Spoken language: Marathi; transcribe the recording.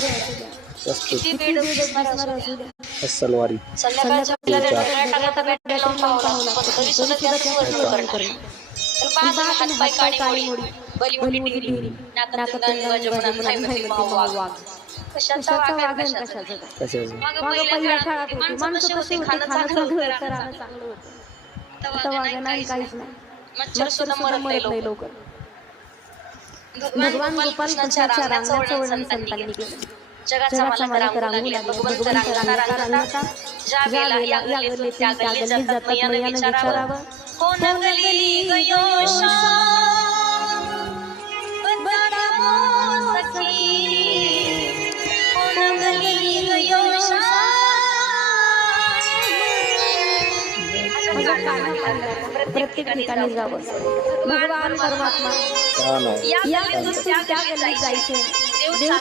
प्रस्तुत किती वेळ दिसणार असू द्या सलवारी संध्याकाळच्या बॅटरी लावून पाहावं लागतं पण तरी सुद्धा त्याचं वर्णन करणे तर पाहत हातपाय काळी मोडी भली मोठी ढेरी नाकातून गजमुना खायमध्ये वाघ कशाचा वाघ आहे कशाचा कशाचं मग पहिल्या काळात होती माणसं कशी होती खाणं चांगलं होतं राहणं चांगलं होतं आता वाघ नाही काहीच नाही मच्छर सुद्धा मरत नाही लवकर भगवान गोपाल कृष्णाच्या रांगण्याचं वर्णन संतांनी केलं जगाचा मालक रांगू लागला भगवंत रांगता ज्या वेळेला या गल्लीतून त्या गल्लीत जातात मैयानं विचारावं कोण गली गयोशा बतावो सखी कोण गली गयोशा प्रत्येक ठिकाणी जावं भगवान परमात्मा छान आहे या गल्लीतून त्या गल्लीत जायचे देव